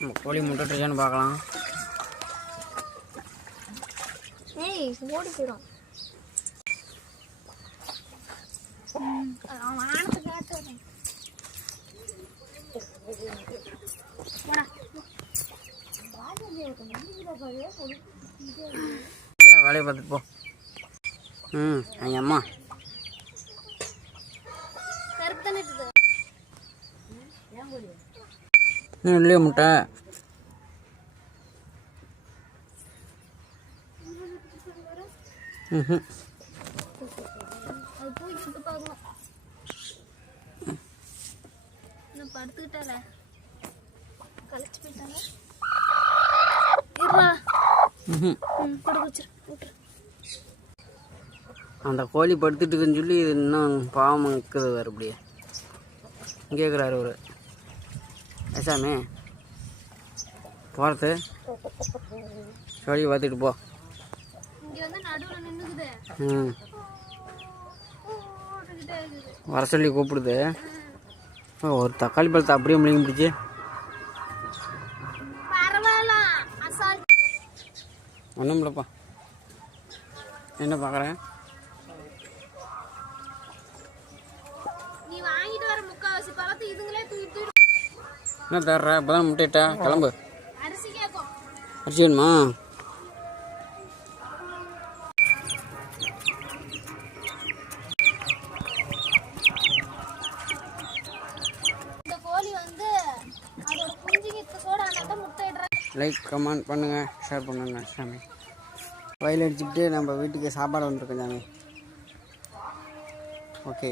நம்ம கோழி முட்டைட்டுச்சான்னு பார்க்கலாம். ஏய் ஓடி போயிடும் வேலையை பார்த்துட்டு போ. ம் எங்கள் அம்மா? கருப்பு தானே இருக்குது இன்னும் இல்லையா முட்டை. ம் படுத்துக்கிட்டால போயிட்டாங்க விட்டுரு அந்த கோழி படுத்துட்டு இருக்குன்னு சொல்லி இன்னும் பாவம் இருக்குது வேறு அப்படியே. கேட்குறாரு ஒரு ஏசாமி போகிறது கோழி பார்த்துட்டு போ. ம். வர சொல்லி கூப்பிடுது. ஒரு தக்காளி பழத்தை அப்படியே பரவாயில்ல அசால் ஒன்றும் இல்லைப்பா. என்ன பார்க்குறேன்? என்ன தர்ற இப்போதான் முட்டையிட்டா கிளம்பு. அரிசி வேணுமா? லைக் கமெண்ட் பண்ணுங்கள் ஷேர் பண்ணுங்க சாமி. வயல் அடிச்சுக்கிட்டு நம்ம வீட்டுக்கு சாப்பாடு வந்துருக்கோம் சாமி. ஓகே